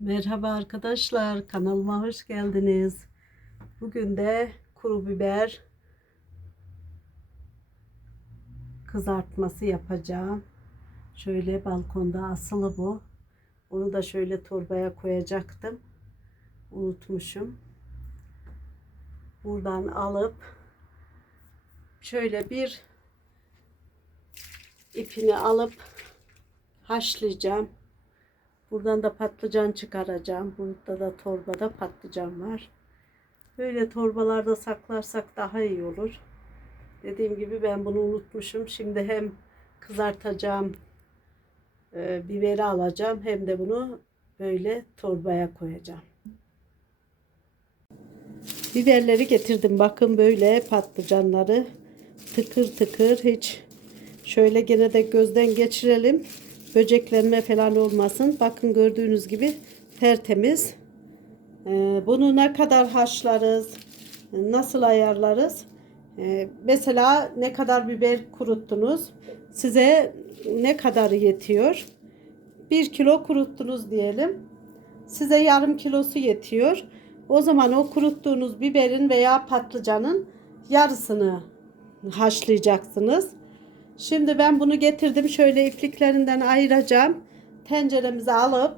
Merhaba arkadaşlar, kanalıma hoş geldiniz. Bugün de kuru biber kızartması yapacağım. Şöyle balkonda asılı bu. Onu da şöyle torbaya koyacaktım. Unutmuşum. Buradan alıp şöyle bir ipini alıp haşlayacağım. Buradan da patlıcan çıkaracağım. Burada da torbada patlıcan var. Böyle torbalarda saklarsak daha iyi olur. Dediğim gibi ben bunu unutmuşum. Şimdi hem kızartacağım e, biberi alacağım hem de bunu böyle torbaya koyacağım. Biberleri getirdim. Bakın böyle patlıcanları tıkır tıkır hiç şöyle gene de gözden geçirelim böceklenme falan olmasın. Bakın gördüğünüz gibi tertemiz. Ee, bunu ne kadar haşlarız, nasıl ayarlarız? Ee, mesela ne kadar biber kuruttunuz? Size ne kadar yetiyor? Bir kilo kuruttunuz diyelim. Size yarım kilosu yetiyor. O zaman o kuruttuğunuz biberin veya patlıcanın yarısını haşlayacaksınız. Şimdi ben bunu getirdim. Şöyle ipliklerinden ayıracağım. Tenceremize alıp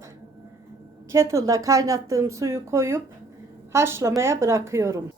kettle'da kaynattığım suyu koyup haşlamaya bırakıyorum.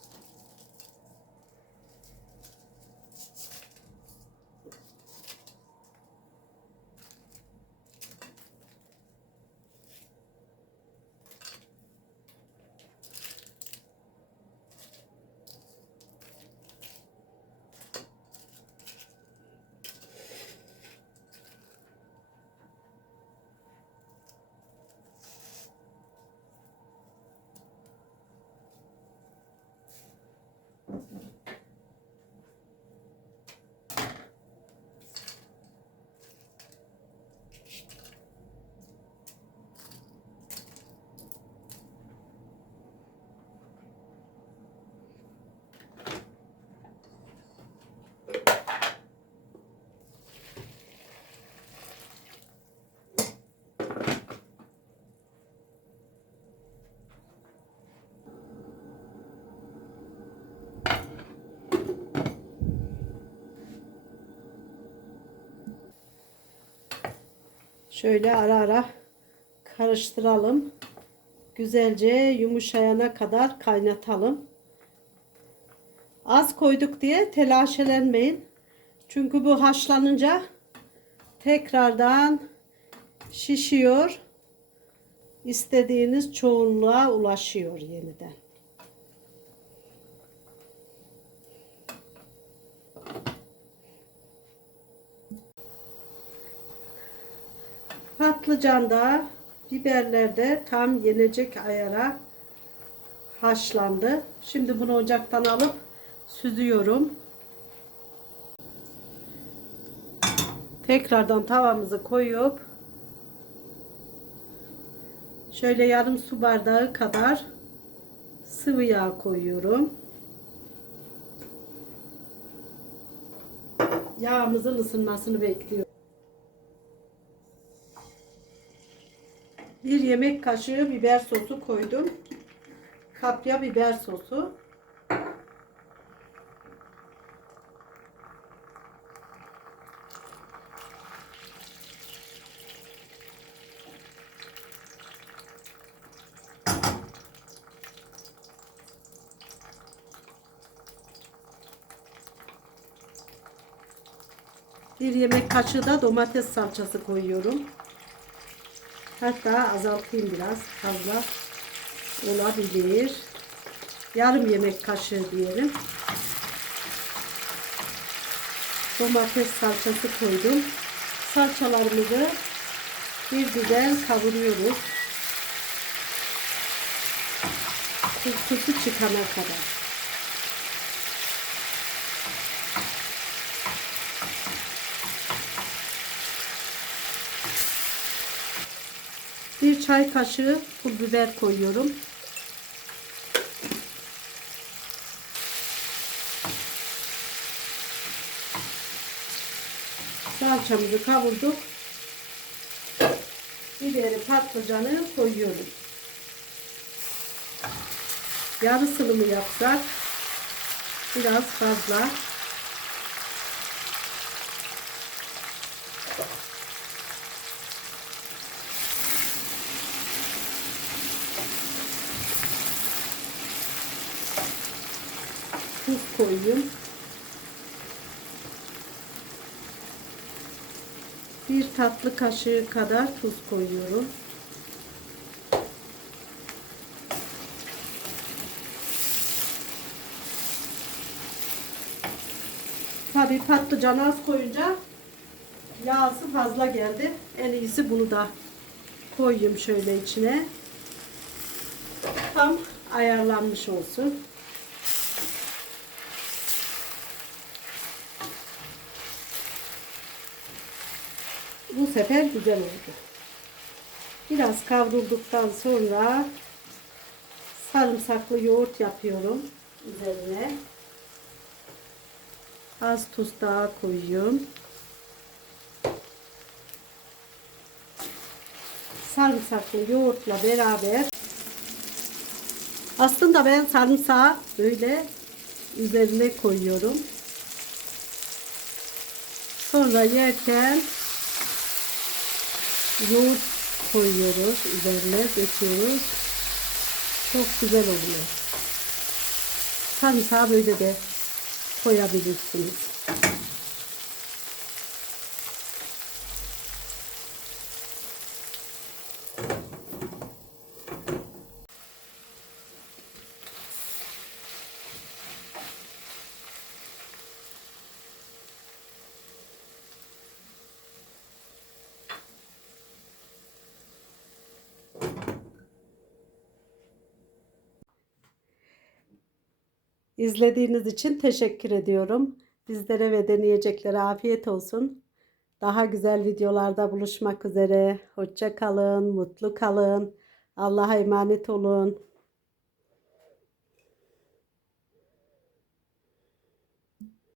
Şöyle ara ara karıştıralım. Güzelce yumuşayana kadar kaynatalım. Az koyduk diye telaşelenmeyin. Çünkü bu haşlanınca tekrardan şişiyor. İstediğiniz çoğunluğa ulaşıyor yeniden. Patlıcan da biberler de tam yenecek ayara haşlandı. Şimdi bunu ocaktan alıp süzüyorum. Tekrardan tavamızı koyup şöyle yarım su bardağı kadar sıvı yağ koyuyorum. Yağımızın ısınmasını bekliyorum. Bir yemek kaşığı biber sosu koydum. Kapya biber sosu. Bir yemek kaşığı da domates salçası koyuyorum. Hatta azaltayım biraz. Fazla olabilir. Yarım yemek kaşığı diyelim. Domates salçası koydum. Salçalarımızı bir güzel kavuruyoruz. Kokusu çıkana kadar. Çay kaşığı pul biber koyuyorum. Salçamızı kavurduk. Biberi patlıcanı koyuyorum. Yarısını mı yapsak? Biraz fazla. Tuz koyayım. Bir tatlı kaşığı kadar tuz koyuyorum. Tabii patlıcan az koyunca yağsı fazla geldi. En iyisi bunu da koyayım şöyle içine. Tam ayarlanmış olsun. Sefer güzel oldu. Biraz kavrulduktan sonra sarımsaklı yoğurt yapıyorum üzerine. Az tuz daha koyuyorum. Sarımsaklı yoğurtla beraber aslında ben sarımsağı böyle üzerine koyuyorum. Sonra yerken yoğurt koyuyoruz üzerine döküyoruz. Çok güzel oluyor. Sarımsağı böyle de koyabilirsiniz. İzlediğiniz için teşekkür ediyorum. Bizlere ve deneyeceklere afiyet olsun. Daha güzel videolarda buluşmak üzere. Hoşça kalın, mutlu kalın. Allah'a emanet olun.